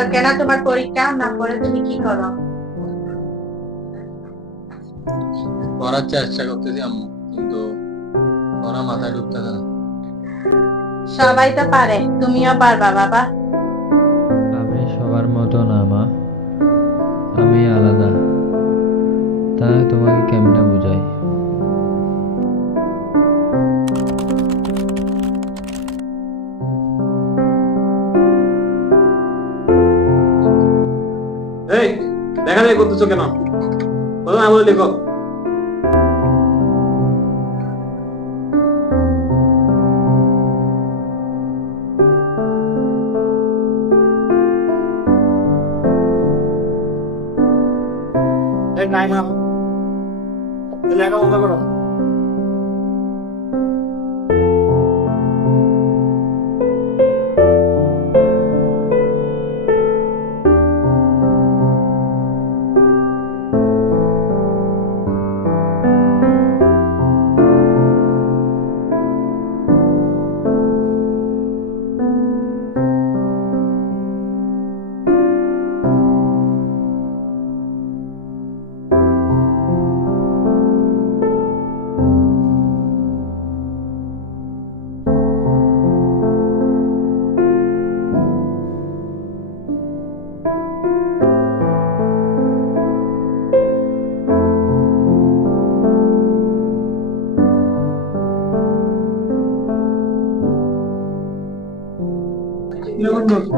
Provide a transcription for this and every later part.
কালকে না তোমার পরীক্ষা, না পরে তুমি কি করো? পড়ার চেষ্টা করতেছি আম্মু, কিন্তু পড়া মাথায় ঢুকতেছে না। সবাই তো পারে, তুমিও পারবা বাবা। আমি সবার মতো না মা, আমি আলাদা। তাই তোমাকে কেমনে বুঝাই? এই দেখা যায় করতেছো কেন? বলো না, বলে লেখো। নাই মা, লেখা বন্ধ করো।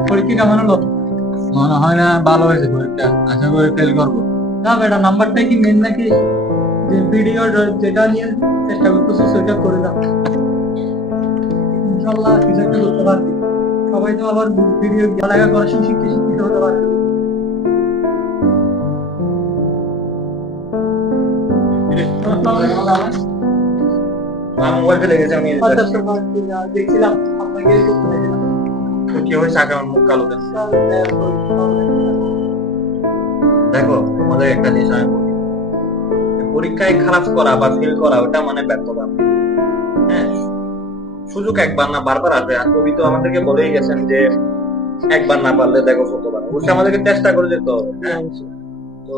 পরীক্ষা কেমন হলো? মনে হয় না ভালো হয়েছে পরীক্ষা, আশা করি ফেল করবো। না বেটা, নাম্বারটাই কি মেন নাকি? যে ভিডিও যেটা নিয়ে চেষ্টা করতেছো সেটা করে দাও, ইনশাআল্লাহ কিছু একটা করতে পারবে। সবাই তো আবার ভিডিও লেখা করার শিক্ষিত হতে পারবে। মোবাইল ফেলে গেছে, আমি দেখছিলাম আপনাকে কি হয়েছে, আগে আমার মুখ কালো কেন? দেখো, তোমাদের একটা জিনিস আমি বলি, পরীক্ষায় খারাপ করা বা ফেল করা ওটা মানে ব্যর্থতা। হ্যাঁ, সুযোগ একবার না বারবার আসবে। আর কবি তো আমাদেরকে বলেই গেছেন যে একবার না পারলে দেখো শতবার। অবশ্যই আমাদেরকে চেষ্টা করে যেতে হবে। হ্যাঁ, তো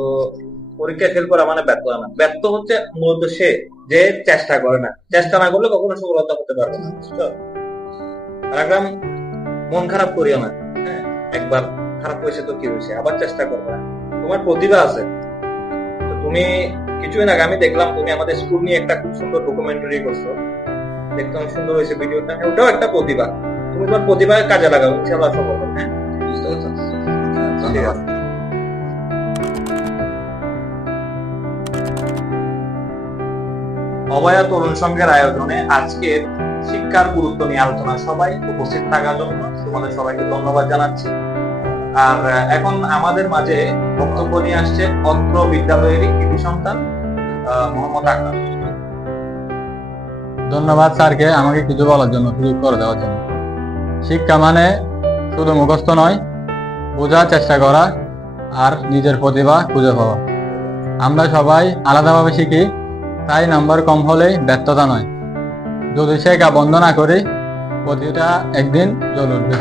পরীক্ষায় ফেল করা মানে ব্যর্থতা না। ব্যর্থ হচ্ছে মূলত সে যে চেষ্টা করে না। চেষ্টা না করলে কখনো সফলতা হতে পারবে না। আর একদম মন খারাপ করিও না। হ্যাঁ, একবার খারাপ হয়েছে তো কি হয়েছে, আবার চেষ্টা করবে। তোমার প্রতিভা আছে। তো তুমি কিছুদিন আগে আমি দেখলাম তুমি আমাদের স্কুল নিয়ে একটা খুব সুন্দর ডকুমেন্টারি করছো, দেখতে অনেক সুন্দর হয়েছে ভিডিওটা। ওটাও একটা প্রতিভা। তুমি তোমার প্রতিভা কাজে লাগাও, ইনশাআল্লাহ সফল হবে। হ্যাঁ, ঠিক আছে। অভয়া তরুণ সংঘের আয়োজনে আজকের শিক্ষার গুরুত্ব নিয়ে আলোচনা সবাই উপস্থিত থাকার জন্য তোমাদের সবাইকে ধন্যবাদ জানাচ্ছি। আর এখন আমাদের মাঝে বক্তব্য নিয়ে আসছে অত্র বিদ্যালয়েরই কৃতি সন্তান মোহাম্মদ আকরাম। ধন্যবাদ স্যারকে আমাকে কিছু বলার জন্য, সুযোগ করে দেওয়ার জন্য। শিক্ষা মানে শুধু মুখস্থ নয়, বোঝার চেষ্টা করা আর নিজের প্রতিভা খুঁজে পাওয়া। আমরা সবাই আলাদাভাবে শিখি, তাই নাম্বার কম হলেই ব্যর্থতা নয়। যদি শেখা বন্ধ না করি, প্রতিটা একদিন জ্বলে উঠবে।